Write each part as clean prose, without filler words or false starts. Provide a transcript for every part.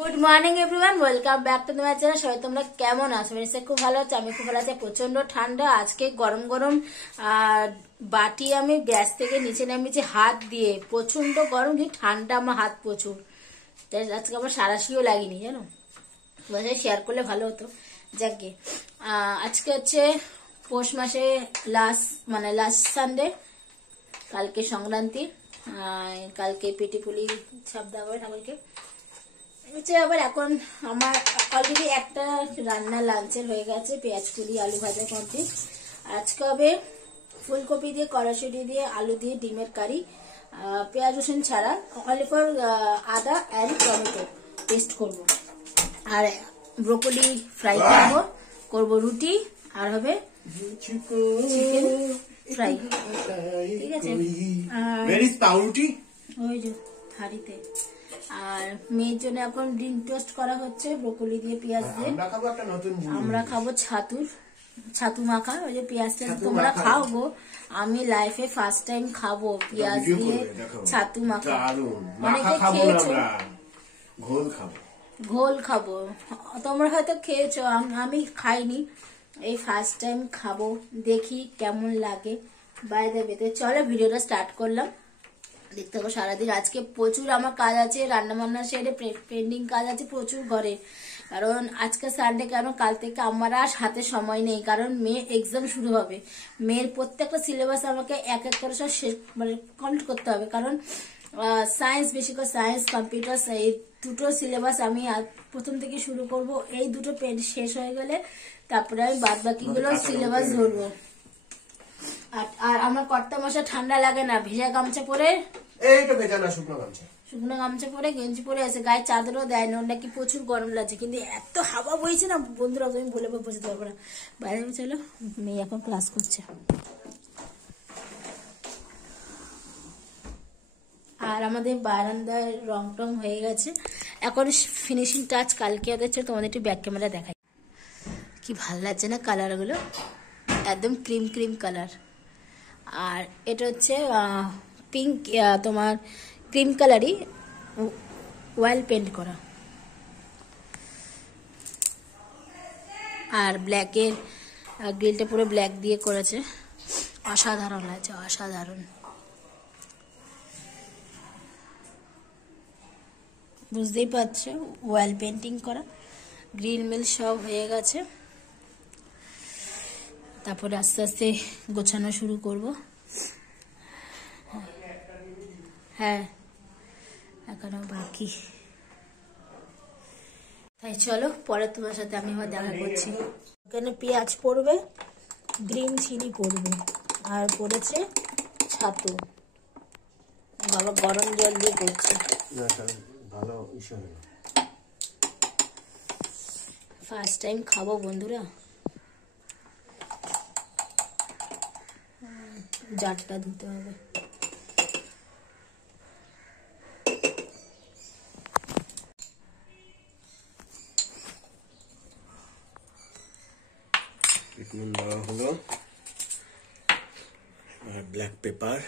Good morning everyone, welcome back to my channel. সবাই তোমরা কেমন আছো? খুব ভালো আছো, আমি খুব ভালো আছি। প্রচন্ড ঠান্ডা আজকে, গরম গরম বাটি আমি গ্যাস থেকে নিচে নামিয়েছি হাত দিয়ে। প্রচন্ড গরম, কিন্তু ঠান্ডা, আমার হাত প্রচুর। তাই আজকে আমার সারাশিও লাগেনি, জানো। বাসায় শেয়ার করলে ভালো হতো। যাকে আজকে হচ্ছে পৌষ মাসে লাস্ট সানডে। কালকে সংক্রান্তি, কালকে পেটি পুলি ছাপ দেওয়া হবে ঠাকুরকে। আবার এখন আমার অলরেডি একটা রান্না লাঞ্চের হয়ে গেছে, পেঁয়াজ কুলি আলু ভাজা কমপ্লিট। আজকে হবে ফুলকপি দিয়ে, কড়াইশুঁটি দিয়ে, আলু দিয়ে ডিমের কারি, পেঁয়াজ রসুন ছাড়া, অনলি ফর আদা অ্যান্ড টমেটো পেস্ট করব। আর ব্রোকলি ফ্রাই করবো রুটি, আর হবে চিকেন ফ্রাই। ঠিক আছে, ওই যে হাঁড়িতে। আর মেয়ের জন্য এখন ডিম টোস্ট করা হচ্ছে ব্রোকলি দিয়ে, পেঁয়াজ দিয়ে। আমরা খাবো ছাতু মাখা। ওই যে পেঁয়াজটা তোমরা খাও গো, আমি লাইফে ফার্স্ট টাইম খাবো পেঁয়াজ দিয়ে ছাতু মাখা। অনেকে খেয়েছো, ঘোল খাবো, তোমরা হয়তো খেয়েছো, আমি খাইনি, এই ফার্স্ট টাইম খাবো। দেখি কেমন লাগে। বাইরে বেতে চলো ভিডিওটা স্টার্ট করলাম। দেখতে হবে সারাদিন। আজকে প্রচুর আমার কাজ আছে, রান্না বান্না সেরে পেন্ডিং কাজ আছে প্রচুর ঘরে। কারণ আজকে সানডে, কারণ কাল থেকে আমার আর হাতে সময় নেই, কারণ মেয়ের এক্সাম শুরু হবে। মেয়ের প্রত্যেকটা সিলেবাস আমাকে এক এক করে সব কমপ্লিট করতে হবে। কারণ সায়েন্স, বেশি করে সায়েন্স, কম্পিউটার, এই দুটো সিলেবাস আমি প্রথম থেকে শুরু করব। এই দুটো শেষ হয়ে গেলে তারপরে আমি বাদ বাকিগুলো সিলেবাস ধরবো। আর আমার কর্তা মশা ঠান্ডা লাগে না, ভেজা গামছা পরে, শুকনো গামছা পরে, গেঞ্জি পরে আছে, গায়ে চাদরও দেয় না, নাকি প্রচুর গরম লাগছে। কিন্তু এত হাওয়া বইছে না বন্ধুরা, তুমি বলে বোঝাতে পারবো না। বাইরে চলো, মেয়ে এখন ক্লাস করছে। আর আমাদের বারান্দার রং টং হয়ে গেছে, এখন ফিনিশিং টাচ কালকে হচ্ছে। তোমাদের একটু ব্যাক ক্যামেরা দেখাই, কি ভাল লাগছে না কালার গুলো, একদম ক্রিম ক্রিম কালার। আর এটা হচ্ছে পিঙ্ক, তোমার ক্রিম কালারই ওয়েল পেন্ট করা। আর ব্ল্যাকের গ্রিলটা পুরো ব্ল্যাক দিয়ে করেছে, অসাধারণ লাগছে, অসাধারণ। বুঝতেই পারছো, ওয়েল পেন্টিং করা, গ্রিল মিল সব হয়ে গেছে। তারপরে আস্তে আস্তে গোছানো শুরু করব। হ্যাঁ, এখনো বাকি। তাই চলো, পরে তোমার সাথে আমি আবার দেখা করছি। এখানে পেঁয়াজ পড়বে, গ্রিন চিলি পড়বে, আর পড়েছে ছাতু। বাবা গরম জল দিয়ে করছে, ফার্স্ট টাইম খাবো বন্ধুরা। জারটা ধুতে হবে। দেওয়া হলো, আর ব্ল্যাক পেপার,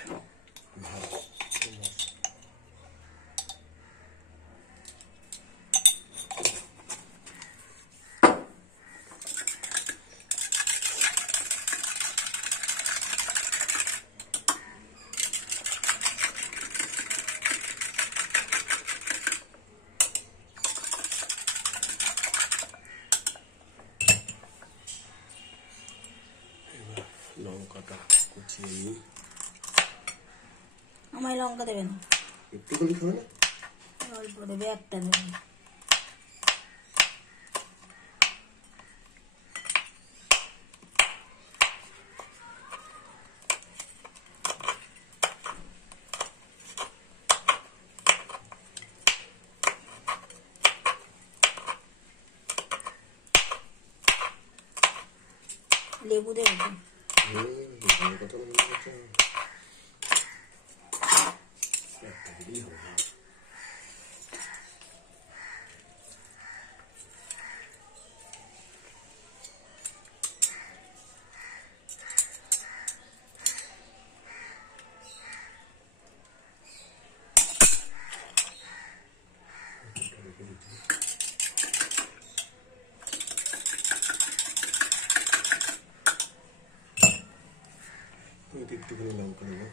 লঙ্কাটা কুচিয়ে নিই। আমায় লঙ্কা দেবেন, একটু করে খাবে না, অল্প দেবে, একটা দেবেন। লেবু দেবেন, কথা বলে একটুখানি লঙ্কা দেবো।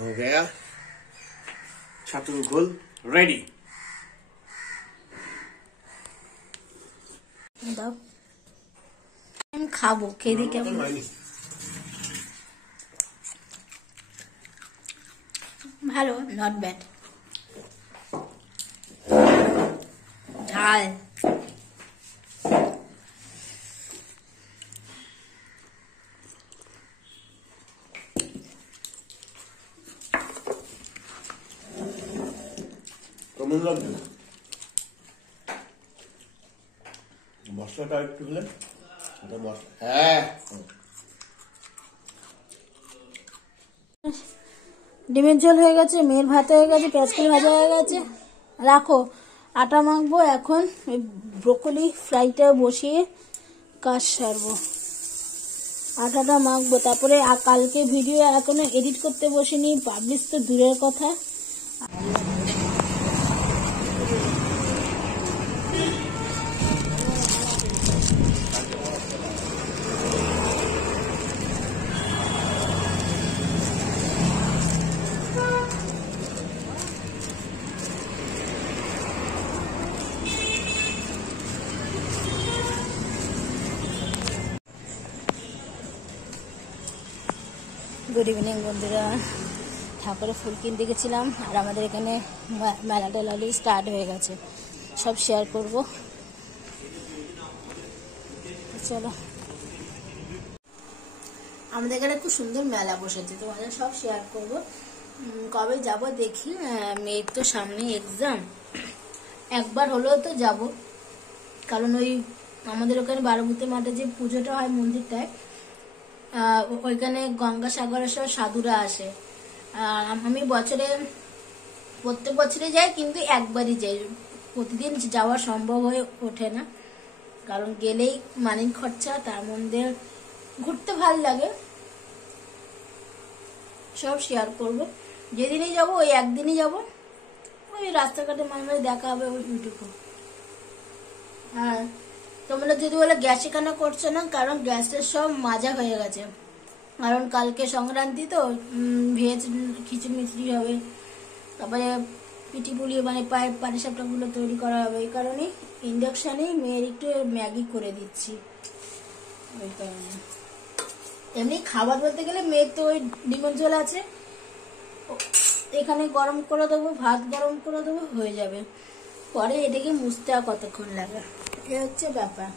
हो गया छतु घोल रेडी। দাও আমি খাবো, খেয়ে দিই কেমন। ভালো, নট ব্যাড। ঝাল কেমন লাগবে? মশলাটা একটু হলে হ্যাঁ ডিমের ঝোল হয়ে গেছে, মেয়ের ভাত হয়ে গেছে, পেঁয়াজকলি ভাজা হয়ে গেছে। রাখো, আটা মাখবো এখন, ওই ব্রোকলি ফ্রাইটা বসিয়ে কাজ সারবো। আটাটা মাখবো, তারপরে কালকে ভিডিও এখনো এডিট করতে বসিনি, পাবলিশ তো দূরের কথা। গুড ইভিনিং বন্ধুরা, ঠাকুরের ফুল কিনতে গেছিলাম আর আমাদের এখানে মেলাটা অলরেডি স্টার্ট হয়ে গেছে, সব শেয়ার করব। চলো, আমাদের এখানে খুব সুন্দর মেলা বসেছে, তোমাদের সব শেয়ার করব। কবে যাব দেখি, মেয়ের তো সামনে এক্সাম, একবার হলেও তো যাব, কারণ ওই আমাদের ওখানে বারোভূতে মাঠে যে পুজোটা হয় মন্দিরটায়, ওইখানে গঙ্গাসাগরের সব সাধুরা আসে। আমি প্রত্যেক বছরে যাই, কিন্তু একবারই যাই, প্রতিদিন যাওয়া সম্ভব হয়ে ওঠে না, কারণ গেলেই মানিক খরচা, তার মধ্যে ঘুরতে ভাল লাগে। সব শেয়ার করব, যেদিনই যাব ওই একদিনই যাব, ওই রাস্তাঘাটে মাঝে মাঝে দেখা হবে, ওই ইউটিউবে। আর তোমরা যদি বলে গ্যাস এখানে করছো না, কারণ গ্যাসের সব মাজা হয়ে গেছে, কারণ কালকে সংক্রান্তি তো, ভেজ খিচুড়ি মিচুড়ি হবে, তারপরে পিঠি পুলি মানে পায়ের পাটিসাপটাগুলো তৈরি করা হবে, এই কারণে ইন্ডাকশানেই মেয়ের একটু ম্যাগি করে দিচ্ছি। ওই কারণে এমনি খাবার বলতে গেলে মেয়ের তো ওই ডিমের ঝোল আছে, এখানে গরম করে দেবো, ভাত গরম করে দেবো, হয়ে যাবে। পরে এটাকে মুছতে আর কতক্ষণ লাগে, এ হচ্ছে ব্যাপার।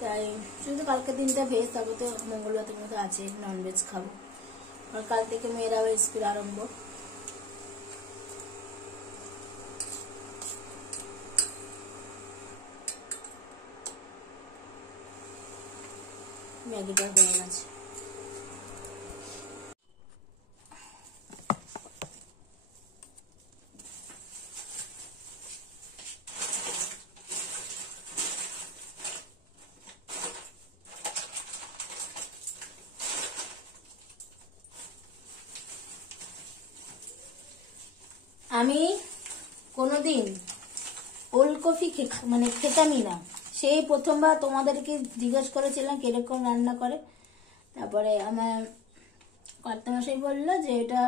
তাই শুধু কালকে দিনটা ভেজ, তারপর তো মঙ্গলবারের মতো আছে ননভেজ খাবো, আর কাল থেকে মেয়েরা আবার স্কুল আরম্ভ। ম্যাগিটা হয়ে গেছে। আমি কোনোদিন ওলকপি মানে খেতামই না, সেই প্রথমবার তোমাদেরকে জিজ্ঞেস করেছিলাম কিরকম রান্না করে, তারপরে আমার কর্তামশাই বললো যে এটা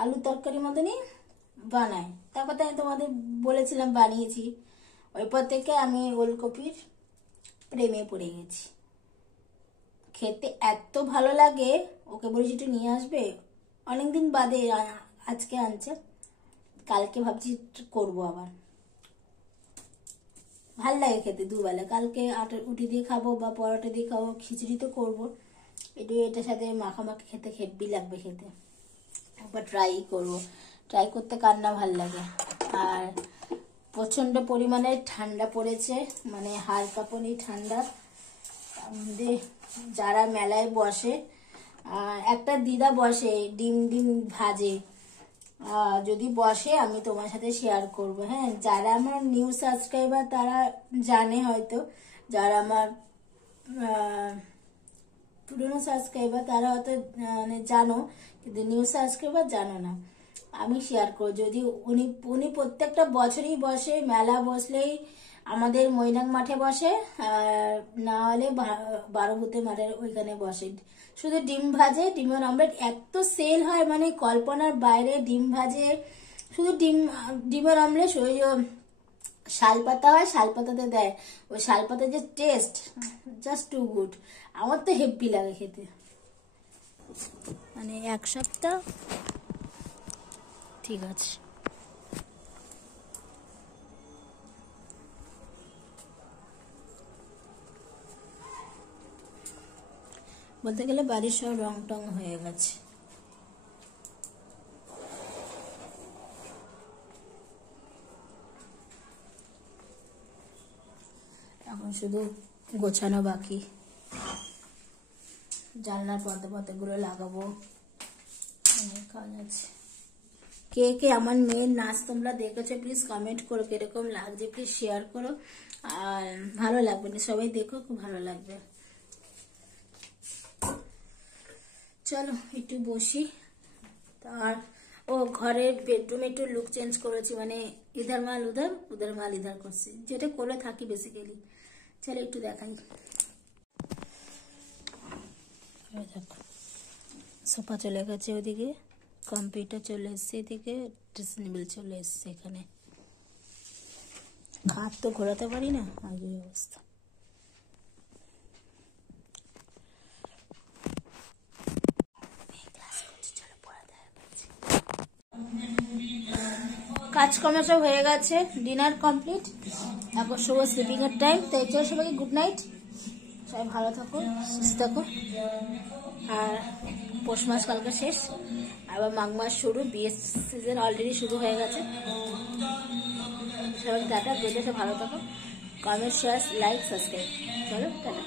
আলু তরকারির মতনই বানায়, তারপর আমি তোমাদের বলেছিলাম বানিয়েছি, ওই পর থেকে আমি ওলকপির প্রেমে পড়ে গেছি। খেতে এত ভালো লাগে, ওকে বলেছি একটু নিয়ে আসবে, অনেকদিন বাদে আজকে আনছে, কালকে ভাবছি করবো আবার। ভাল লাগে খেতে দুবেলা, কালকে আটা রুটি দিয়ে খাবো বা পরোটা দিয়ে খাবো, খিচুড়ি তো করবো, এটার সাথে মাখামাখি খেতে হেব্বি লাগবে খেতে, একবার ট্রাই করবো। ট্রাই করতে কার না ভাল লাগে। আর প্রচন্ড পরিমাণে ঠান্ডা পড়েছে, মানে হাড় কাঁপুনি ঠান্ডা। তার মধ্যে যারা মেলায় বসে, একটা দিদা বসে ডিম ভাজে, যদি বসে আমি তোমার সাথে শেয়ার করব। হ্যাঁ, যারা আমার নিউ সাবস্ক্রাইবার তারা জানে হয়তো, যারা আমার পুরনো সাবস্ক্রাইবার তারা হয়তো মানে জানো, কিন্তু নিউ সাবস্ক্রাইবার জানো না। আমি শেয়ার করব যদি উনি প্রত্যেকটা বছরই বসে, মেলা বসলেই আমাদের মৈনাক মাঠে বসে, না হলে 12 ভূতে মাঠের ওইখানে বসে। শুধু ডিম ভাজে, ডিমের অমলেট এত সেল হয় মানে কল্পনার বাইরে। ডিম ভাজে, শুধু ডিমের অমলেট, ওই শালপাতা হয়, শালপাতাতে দেয়, ওই শালপাতার যে টেস্ট জাস্ট টু গুড। আমার তো হেব্বি লাগে খেতে। মানে এক সপ্তাহ ঠিক আছে। বলতে গেলে বাড়ির সব রং টং হয়ে গেছে। এখন শুধু গোছানো বাকি, জানলার পর্দাগুলো লাগাবো, অনেক কাজ আছে। কে কে আমার মেয়ের নাচ তোমরা দেখেছো প্লিজ কমেন্ট করো, কিরকম লাগছে প্লিজ শেয়ার করো। আর ভালো লাগবে না, সবাই দেখো, খুব ভালো লাগবে। চলো একটু বসি। আর ঘরের বেডরুমে একটু লুক চেঞ্জ করেছি, মানে ইধার মাল উধার, উধার মাল ইধার করছি, যেটা করে থাকি বেসিক্যালি। চলো একটু দেখাই। দেখো সোফা চলে গেছে ওদিকে, কম্পিউটার চলে এসছে এদিকে, ড্রেসিং টেবিল চলে এসছে এখানে। খাট তো ঘোরাতে পারি না, আর এই অবস্থা। কাজকর্ম সব হয়ে গেছে, ডিনার কমপ্লিট, এখন শুভ স্লিপিং এর টাইম। তাই চলো সবাইকে গুড নাইট, সবাই ভালো থাকো, সুস্থ থাকো। আর পৌষ মাস কালকে শেষ, আবার মাঘ মাস শুরু, বিয়ের সিজন অলরেডি শুরু হয়ে গেছে। সবাই টাটা, গুড নাইট, ভালো থাকো, কমেন্ট শেয়ার লাইক সাবস্ক্রাইব। চলো টাটা।